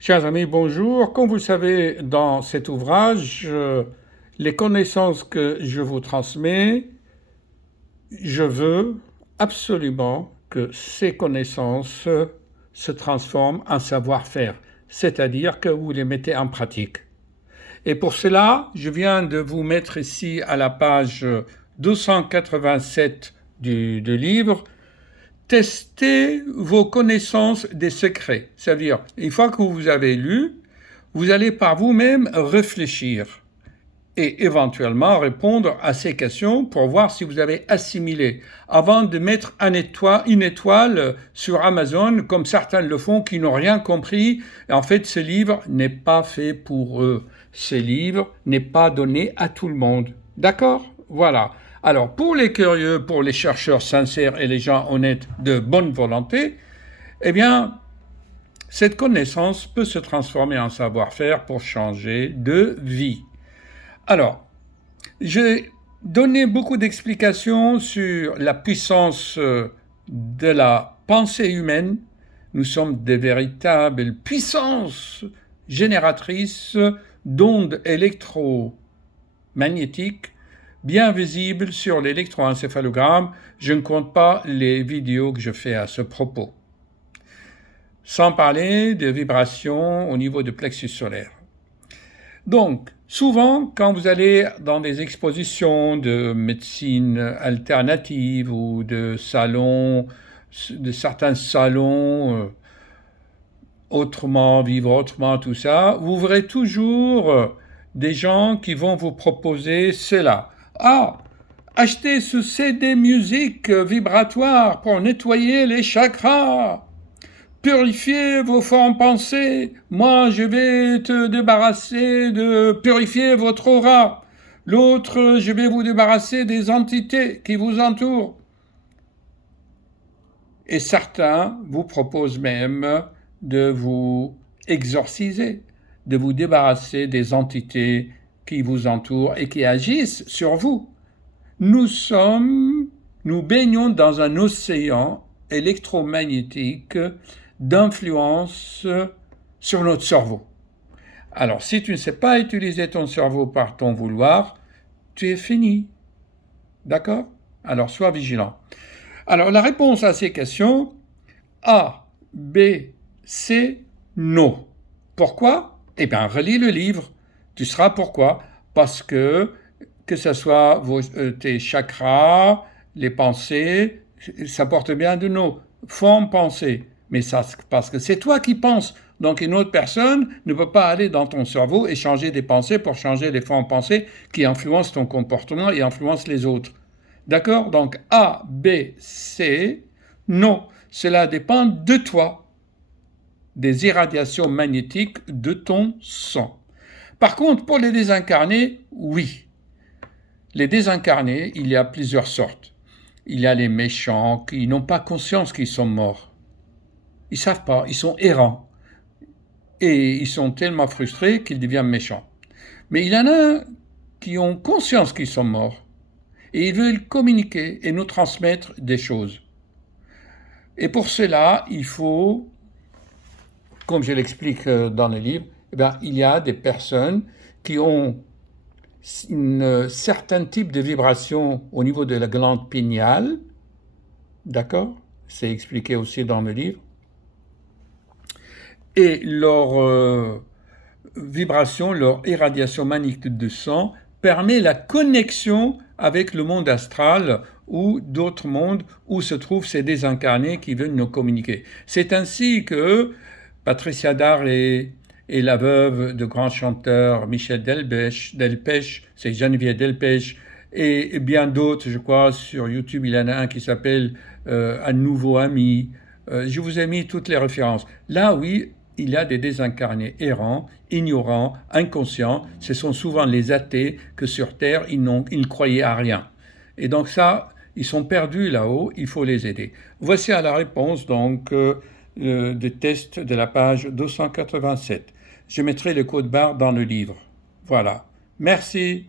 Chers amis, bonjour. Comme vous le savez, dans cet ouvrage, les connaissances que je vous transmets, je veux absolument que ces connaissances se transforment en savoir-faire, c'est-à-dire que vous les mettez en pratique. Et pour cela, je viens de vous mettre ici à la page 287 du livre testez vos connaissances des secrets. C'est-à-dire, une fois que vous avez lu, vous allez par vous-même réfléchir et éventuellement répondre à ces questions pour voir si vous avez assimilé, avant de mettre une étoile sur Amazon, comme certains le font, qui n'ont rien compris. Et en fait, ce livre n'est pas fait pour eux. Ce livre n'est pas donné à tout le monde. D'accord ? Voilà. Alors, pour les curieux, pour les chercheurs sincères et les gens honnêtes de bonne volonté, eh bien, cette connaissance peut se transformer en savoir-faire pour changer de vie. Alors, j'ai donné beaucoup d'explications sur la puissance de la pensée humaine. Nous sommes des véritables puissances génératrices d'ondes électromagnétiques bien visibles sur l'électroencéphalogramme. Je ne compte pas les vidéos que je fais à ce propos. Sans parler des vibrations au niveau du plexus solaire. Donc, souvent, quand vous allez dans des expositions de médecine alternative ou de certains salons, autrement, vivre autrement, tout ça, vous verrez toujours des gens qui vont vous proposer cela. Ah, achetez ce CD musique vibratoire pour nettoyer les chakras. Purifiez vos formes pensées. Moi, je vais te débarrasser de purifier votre aura. L'autre, je vais vous débarrasser des entités qui vous entourent. Et certains vous proposent même de vous exorciser, de vous débarrasser des entités qui vous entourent et qui agissent sur vous. Nous baignons dans un océan électromagnétique d'influence sur notre cerveau. Alors, si tu ne sais pas utiliser ton cerveau par ton vouloir, tu es fini. D'accord ? Alors, sois vigilant. Alors, la réponse à ces questions, A, B, C, non. Pourquoi ? Eh bien, relis le livre. Tu sauras pourquoi. Parce que ce soit tes chakras, les pensées, ça porte bien de nom. Forme pensée. Mais ça, parce que c'est toi qui penses. Donc une autre personne ne peut pas aller dans ton cerveau et changer des pensées pour changer les formes pensées qui influencent ton comportement et influencent les autres. D'accord ? Donc A, B, C, non. Cela dépend de toi, des irradiations magnétiques de ton sang. Par contre, pour les désincarnés, oui. Les désincarnés, il y a plusieurs sortes. Il y a les méchants qui n'ont pas conscience qu'ils sont morts. Ils ne savent pas, ils sont errants. Et ils sont tellement frustrés qu'ils deviennent méchants. Mais il y en a qui ont conscience qu'ils sont morts. Et ils veulent communiquer et nous transmettre des choses. Et pour cela, il faut, comme je l'explique dans le livre, il y a des personnes qui ont un certain type de vibration au niveau de la glande pinéale, d'accord ? C'est expliqué aussi dans le livre. Et leur vibration, leur irradiation magnétique de sang permet la connexion avec le monde astral ou d'autres mondes où se trouvent ces désincarnés qui veulent nous communiquer. C'est ainsi que Patricia Darley et la veuve de grand chanteur Michel Delpech, c'est Geneviève Delpech, et bien d'autres, je crois, sur YouTube, il y en a un qui s'appelle Un nouveau ami. Je vous ai mis toutes les références. Là, oui, il y a des désincarnés errants, ignorants, inconscients. Ce sont souvent les athées que sur Terre, ils ne croyaient à rien. Et donc ça, ils sont perdus là-haut, il faut les aider. Voici à la réponse donc des tests de la page 287. Je mettrai le code barre dans le livre. Voilà. Merci.